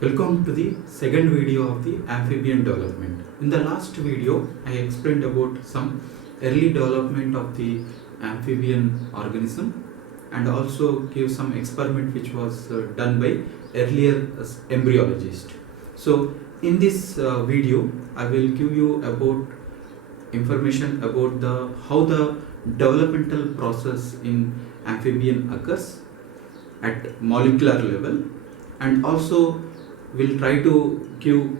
Welcome to the second video of the amphibian development. In the last video, I explained about some early development of the amphibian organism and also gave some experiment which was done by earlier embryologist. So in this video, I will give you about information about how the developmental process in amphibian occurs at molecular level, and also will try to give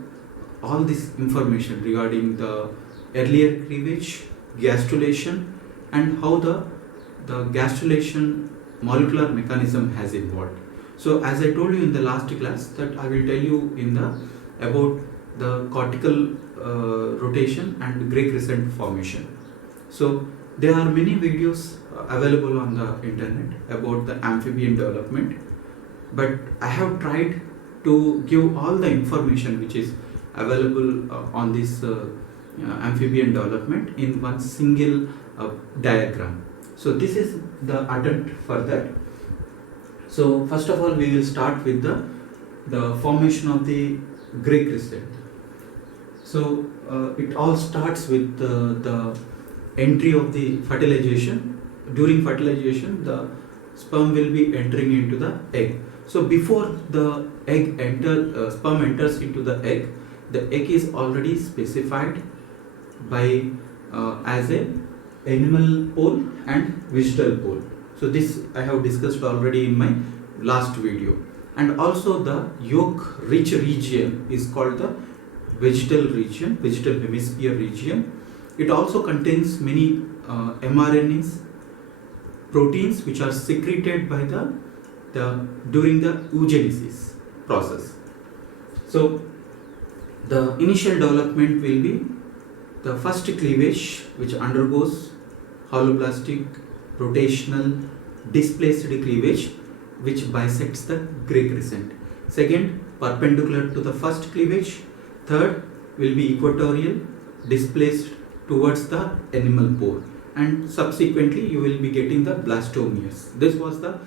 all this information regarding the earlier cleavage, gastrulation, and how the gastrulation molecular mechanism has evolved. So as I told you in the last class that I will tell you about the cortical rotation and gray crescent formation. So there are many videos available on the internet about the amphibian development, but I have tried to give all the information which is available on this amphibian development in one single diagram. So this is the attempt for that. So first of all, we will start with the formation of the gray crescent. So it all starts with the entry of the fertilization. During fertilization, the sperm will be entering into the egg. So before the sperm enters into the egg is already specified by as a animal pole and vegetal pole. So this I have discussed already in my last video. And also the yolk rich region is called the vegetal region, vegetal hemisphere region. It also contains many mRNAs, proteins which are secreted by during the oogenesis process. So the initial development will be the first cleavage, which undergoes holoblastic, rotational, displaced cleavage, which bisects the gray crescent. Second, perpendicular to the first cleavage. Third will be equatorial, displaced towards the animal pore, and subsequently you will be getting the blastomeres. This was the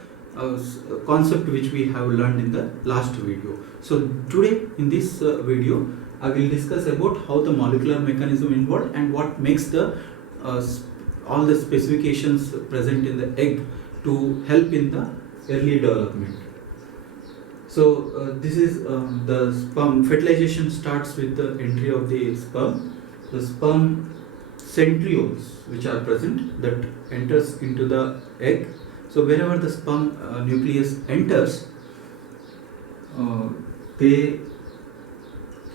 concept which we have learned in the last video. So today in this video I will discuss about how the molecular mechanism involved and what makes all the specifications present in the egg to help in the early development. So this is the sperm fertilization starts with the entry of the sperm. The sperm centrioles which are present that enters into the egg. So wherever the sperm nucleus enters, the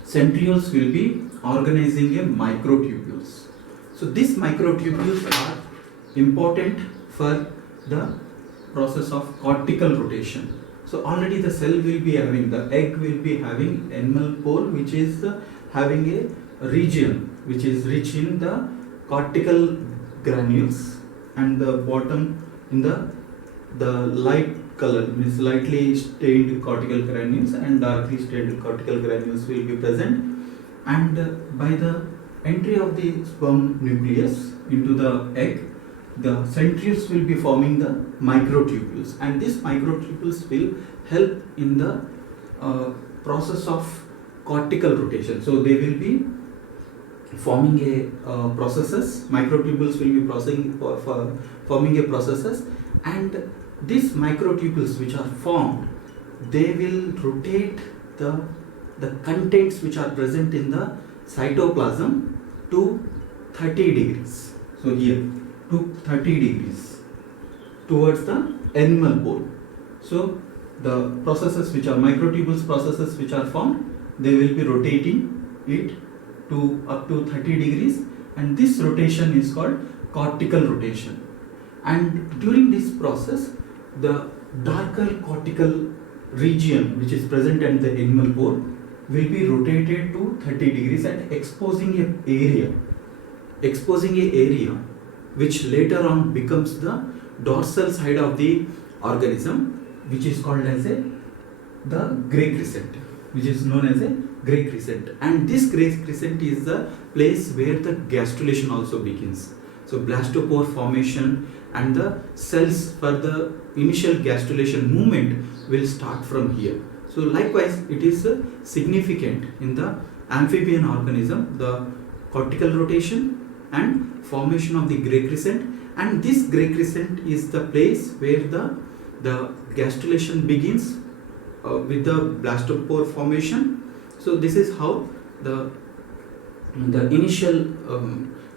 centrioles will be organizing a microtubules. So these microtubules are important for the process of cortical rotation. So already the cell will be having, the egg will be having animal pole which is having a region which is rich in the cortical granules, and the bottom in the light color means lightly stained cortical granules and darkly stained cortical granules will be present, and by the entry of the sperm nucleus into the egg, the centrioles will be forming the microtubules, and these microtubules will help in the process of cortical rotation. So they will be forming a processes, microtubules will be forming a processes, and these microtubules which are formed, they will rotate the contents which are present in the cytoplasm to 30 degrees. So here to 30 degrees towards the animal pole. So the processes which are microtubules processes which are formed, they will be rotating it to up to 30 degrees, and this rotation is called cortical rotation. And during this process, the darker cortical region which is present at the animal pole will be rotated to 30 degrees and exposing a area which later on becomes the dorsal side of the organism, which is called as the gray crescent, which is known as a gray crescent. And this gray crescent is the place where the gastrulation also begins. So blastopore formation and the cells for the initial gastrulation movement will start from here. So likewise, it is significant in the amphibian organism, the cortical rotation and formation of the grey crescent, and this grey crescent is the place where the gastrulation begins with the blastopore formation. So this is how the initial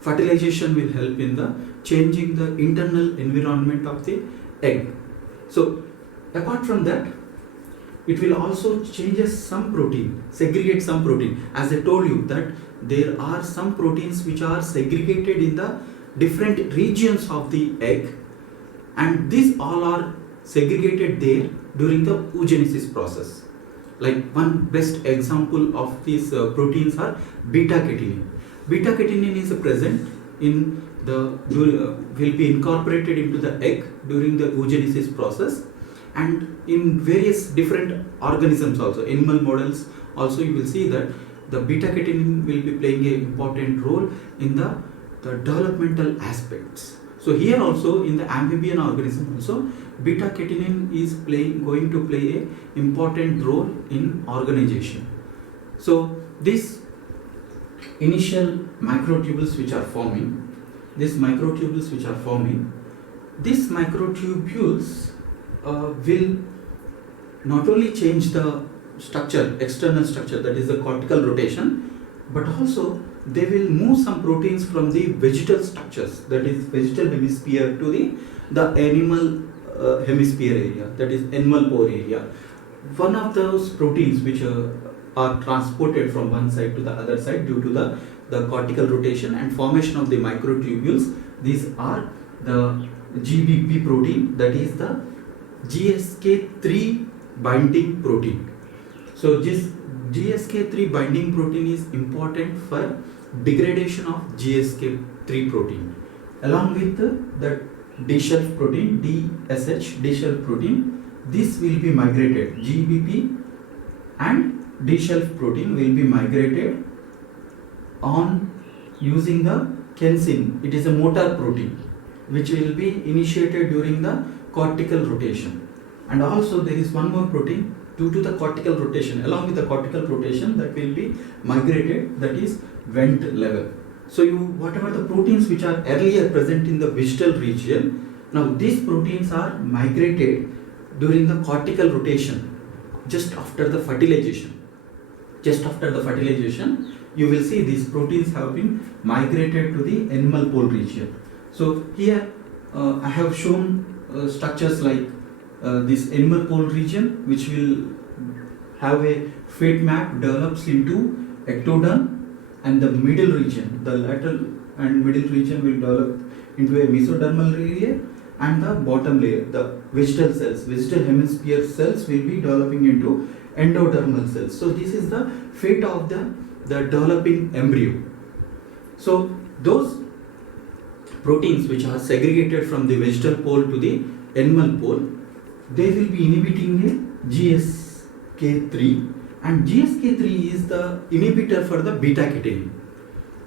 fertilization will help in the changing the internal environment of the egg. So apart from that, it will also changes some protein, segregate some protein. As I told you that there are some proteins which are segregated in the different regions of the egg, and these all are segregated there during the oogenesis process. Like one best example of these proteins are beta-catenin. Beta-catenin is present in will be incorporated into the egg during the oogenesis process, and in various different organisms also, animal models also, you will see that the beta-catenin will be playing an important role in the developmental aspects. So here also in the amphibian organism also, beta-catenin is going to play an important role in organization. So these initial microtubules which are forming, these microtubules will not only change the structure, external structure, that is the cortical rotation, but also they will move some proteins from the vegetal structures, that is vegetal hemisphere, to the animal hemisphere area, that is animal pore area. One of those proteins which are transported from one side to the other side due to the cortical rotation and formation of the microtubules, these are the GBP protein, that is the GSK3 binding protein. So this GSK3 binding protein is important for degradation of GSK3 protein, along with the D-shelf protein, DSH, D-shelf protein. This will be migrated, GBP and D-shelf protein will be migrated on using the kensin. It is a motor protein which will be initiated during the cortical rotation. And also there is one more protein due to the cortical rotation, along with the cortical rotation, that will be migrated, that is vent level. So whatever the proteins which are earlier present in the vegetal region, now these proteins are migrated during the cortical rotation just after the fertilization. Just after the fertilization, you will see these proteins have been migrated to the animal pole region. So here I have shown structures like this animal pole region, which will have a fate map develops into ectoderm, and the middle region, the lateral and middle region, will develop into a mesodermal area, and the bottom layer, the vegetal cells, vegetal hemisphere cells, will be developing into endodermal cells. So this is the fate of the developing embryo. So those proteins which are segregated from the vegetal pole to the animal pole, they will be inhibiting a GSK3, and GSK3 is the inhibitor for the beta-catenin.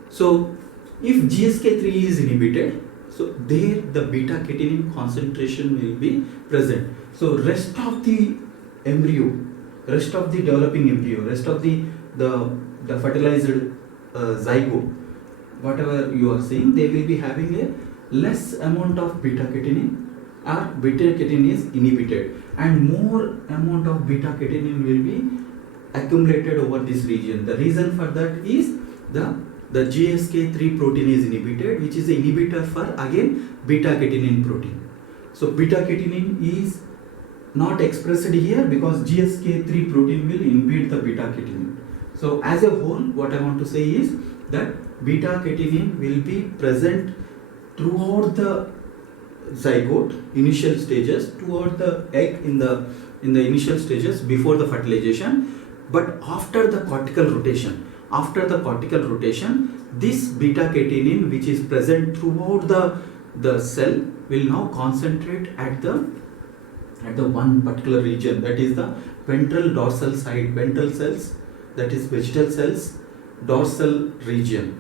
So if GSK3 is inhibited, so there the beta-catenin concentration will be present. So rest of the embryo, rest of the developing embryo, rest of the fertilized zygote, whatever you are seeing, they will be having a less amount of beta-catenin, or beta-catenin is inhibited, and more amount of beta-catenin will be accumulated over this region. The reason for that is the GSK3 protein is inhibited, which is an inhibitor for again beta-catenin protein. So beta-catenin is not expressed here because GSK3 protein will inhibit the beta-catenin. So as a whole, what I want to say is that beta-catenin will be present throughout the zygote initial stages, toward the egg in the initial stages before the fertilization, but after the cortical rotation, this beta-catenin which is present throughout the cell will now concentrate at the one particular region, that is the ventral dorsal side, ventral cells, that is vegetal cells, dorsal region.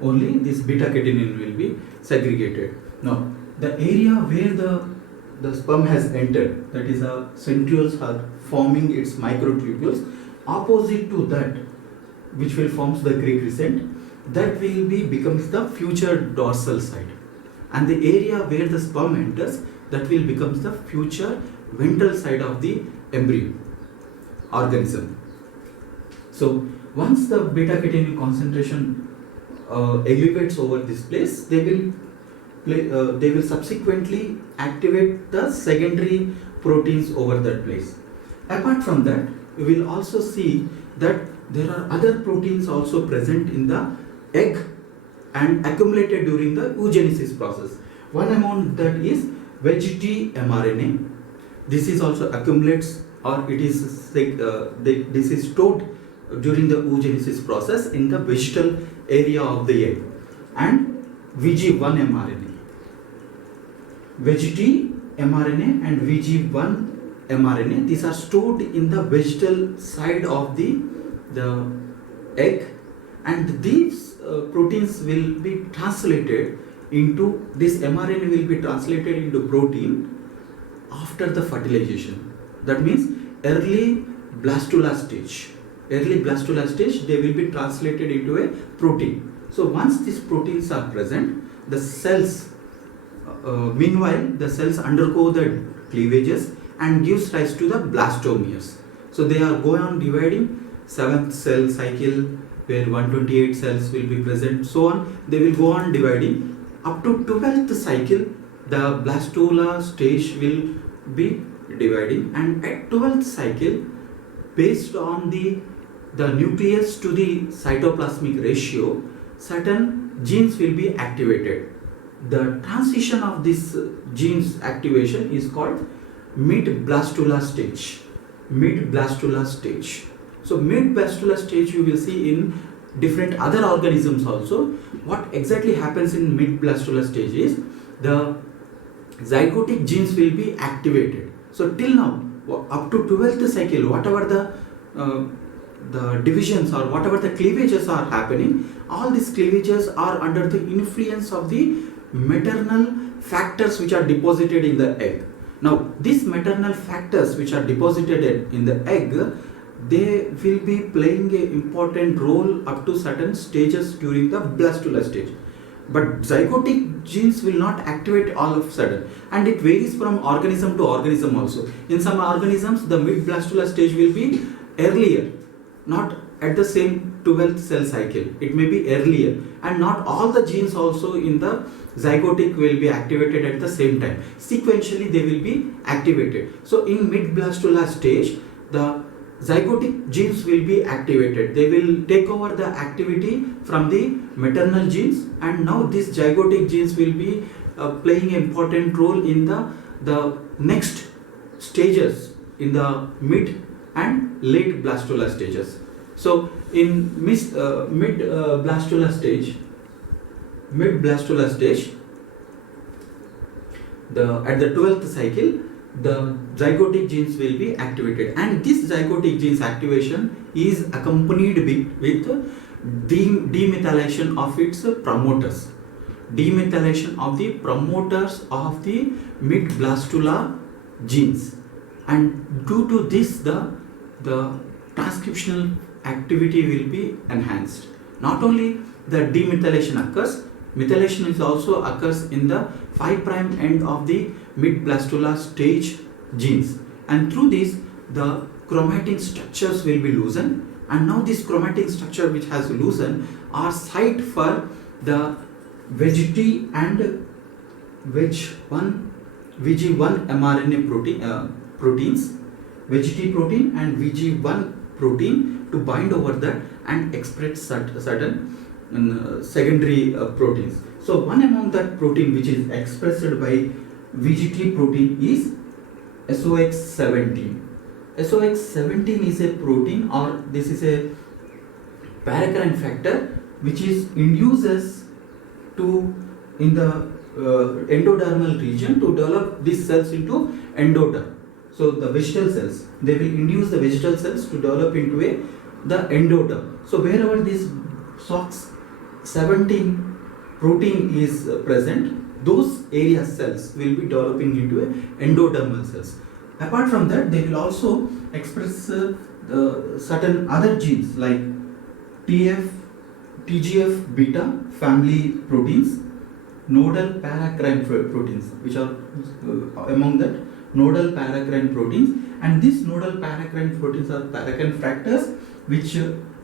Only this beta-catenin will be segregated. Now the area where the sperm has entered, that is centrioles are forming its microtubules. Opposite to that, which will forms the Greek crescent, that will be becomes the future dorsal side, and the area where the sperm enters, that will becomes the future ventral side of the embryo organism. So once the beta catenin concentration elevates over this place, they will subsequently activate the secondary proteins over that place. Apart from that, we will also see that there are other proteins also present in the egg and accumulated during the oogenesis process. One among that is vegetable mRNA. This is also accumulates, or it is this is stored during the oogenesis process in the vegetal area of the egg. And VG1 mRNA, vegetable mRNA and VG1 mRNA, these are stored in the vegetal side of the egg, and these proteins will be translated into, this mRNA will be translated into protein after the fertilization. That means early blastula stage, they will be translated into a protein. So once these proteins are present, the cells, meanwhile the cells undergo the cleavages and gives rise to the blastomeres. So they are going on dividing, 7th cell cycle where 128 cells will be present, so on. They will go on dividing up to 12th cycle. The blastula stage will be dividing, and at 12th cycle, based on the nucleus to the cytoplasmic ratio, certain genes will be activated. The transition of this genes activation is called mid-blastula stage. So mid-blastula stage you will see in different other organisms also. What exactly happens in mid-blastula stage is the zygotic genes will be activated. So till now, up to 12th cycle, whatever the divisions or whatever the cleavages are happening, all these cleavages are under the influence of the maternal factors which are deposited in the egg. Now these maternal factors which are deposited in the egg, they will be playing an important role up to certain stages during the blastula stage. But zygotic genes will not activate all of a sudden, and it varies from organism to organism also. In some organisms, the mid-blastula stage will be earlier, not at the same 12th cell cycle. It may be earlier, and not all the genes also in the zygotic will be activated at the same time. Sequentially, they will be activated. So in mid-blastula stage, the zygotic genes will be activated. They will take over the activity from the maternal genes, and now these zygotic genes will be playing an important role in the next stages, in the mid and late blastula stages. So in mid-blastula stage, at the 12th cycle, the zygotic genes will be activated, and this zygotic genes activation is accompanied with demethylation of its promoters. Demethylation of the promoters of the mid-blastula genes, and due to this the transcriptional activity will be enhanced. Not only the demethylation occurs, methylation is also occurs in the 5' end of the mid-blastula stage genes, and through this the chromatin structures will be loosened, and now this chromatin structure which has loosened are site for the VG and VG1 mRNA proteins, VGT protein and VG1 protein to bind over that and express certain secondary proteins. So one among that protein which is expressed by VGT protein is SOX17. SOX17 is a protein, or this is a paracrine factor which is induces to in the endodermal region to develop these cells into endoderm. So the vegetal cells, they will induce the vegetal cells to develop into the endoderm. So wherever this SOX17 protein is present, those area cells will be developing into a endodermal cells. Apart from that, they will also express certain other genes like TF, TGF beta family proteins, nodal paracrine proteins, which are among that nodal paracrine proteins, and these nodal paracrine proteins are paracrine factors which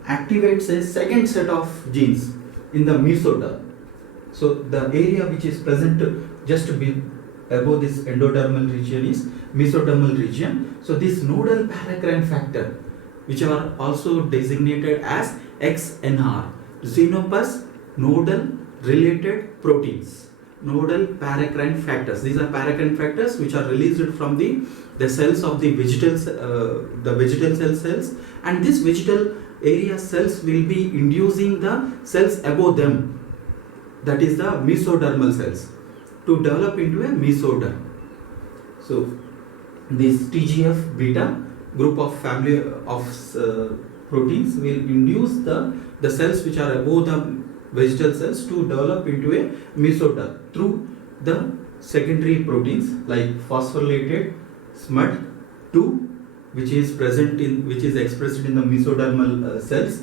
activates a second set of genes in the mesoderm. So the area which is present just above this endodermal region is mesodermal region. So this nodal paracrine factor, which are also designated as XNR, xenopus nodal related proteins, nodal paracrine factors. These are paracrine factors which are released from the cells of the vegetal cells, and this vegetal area cells will be inducing the cells above them, that is the mesodermal cells, to develop into a mesoderm. So this TGF beta group of family of proteins will induce the cells which are above the vegetal cells to develop into a mesoderm through the secondary proteins like phosphorylated SMAD2, which is expressed in the mesodermal cells,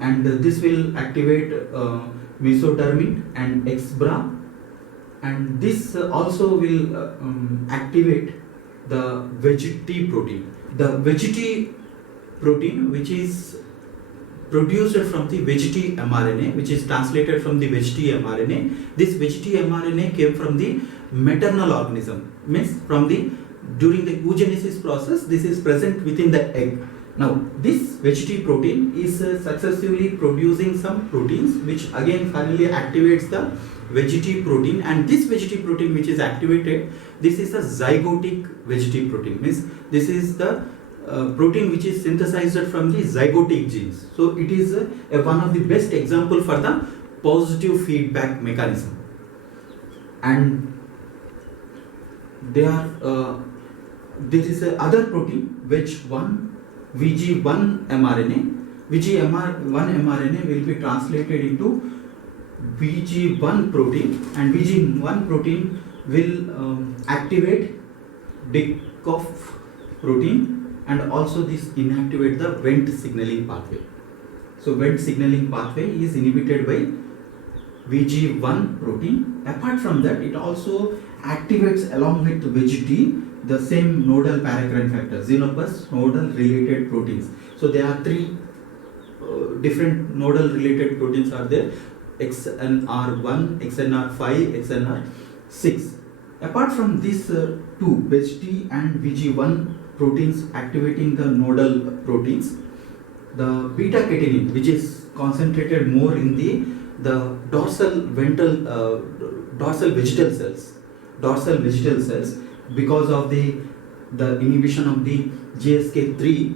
and this will activate mesodermin and XBRA, and this also will activate the VEGT protein. The VEGT protein, which is produced from the VEGT mRNA, which is translated from the VEGT mRNA. This VEGT mRNA came from the maternal organism, means during the oogenesis process, this is present within the egg. Now this VEGT protein is successively producing some proteins which again finally activates the VEGT protein, and this VEGT protein which is activated, this is a zygotic VEGT protein, means this is the protein which is synthesized from the zygotic genes. So it is one of the best example for the positive feedback mechanism. And there is a other protein VG1 mRNA. VG1 mRNA will be translated into VG1 protein, and VG1 protein will activate Dickoff protein, and also this inactivate the Wnt signaling pathway. So Wnt signaling pathway is inhibited by VG1 protein. Apart from that, it also activates along with VEGT the same nodal paracrine factor, xenopus nodal related proteins. So there are three different nodal related proteins are there: XNR1, XNR5, XNR6. Apart from these two, VEGT and VG1 proteins activating the nodal proteins, the beta catenin, which is concentrated more in the dorsal vegetal cells, because of the inhibition of the GSK3,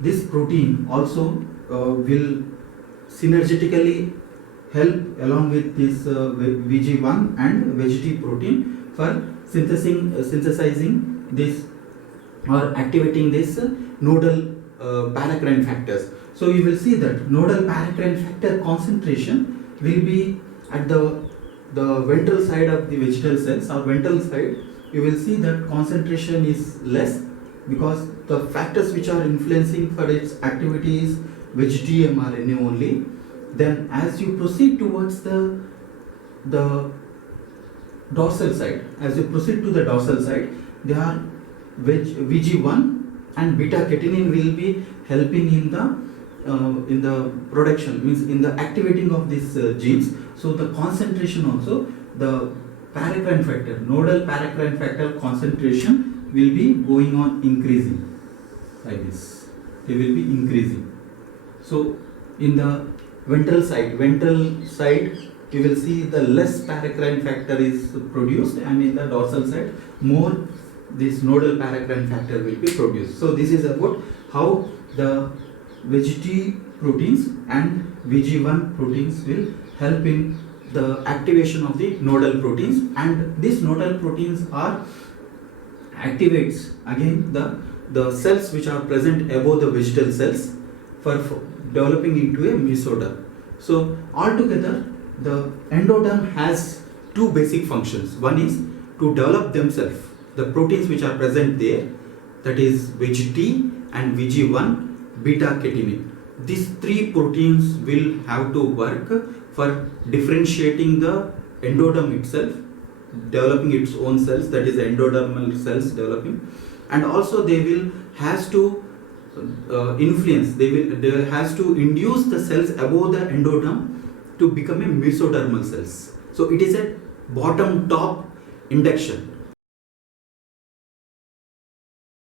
this protein also will synergetically help along with this VG1 and VEGT protein for synthesizing this or activating this nodal paracrine factors. So you will see that nodal paracrine factor concentration will be at the ventral side of the vegetal cells, or ventral side. You will see that concentration is less because the factors which are influencing for its activity is VEGT mRNA only. Then as you proceed towards the dorsal side, there are VG1 and beta catenin will be helping in the production, means in the activating of these genes. So the concentration also, the paracrine factor, nodal paracrine factor concentration will be going on increasing like this. They will be increasing. So in the ventral side you will see the less paracrine factor is produced, and in the dorsal side more this nodal paracrine factor will be produced. So this is about how the VEGT proteins and VG1 proteins will help in the activation of the nodal proteins, and these nodal proteins are activates again the cells which are present above the vegetal cells for developing into a mesoderm. So altogether the endoderm has two basic functions. One is to develop themselves, the proteins which are present there, that is VG-T and VG1 beta catenin. These three proteins will have to work for differentiating the endoderm itself, developing its own cells, that is endodermal cells developing, and also they will has to influence, they has to induce the cells above the endoderm to become a mesodermal cells. So it is a bottom top induction.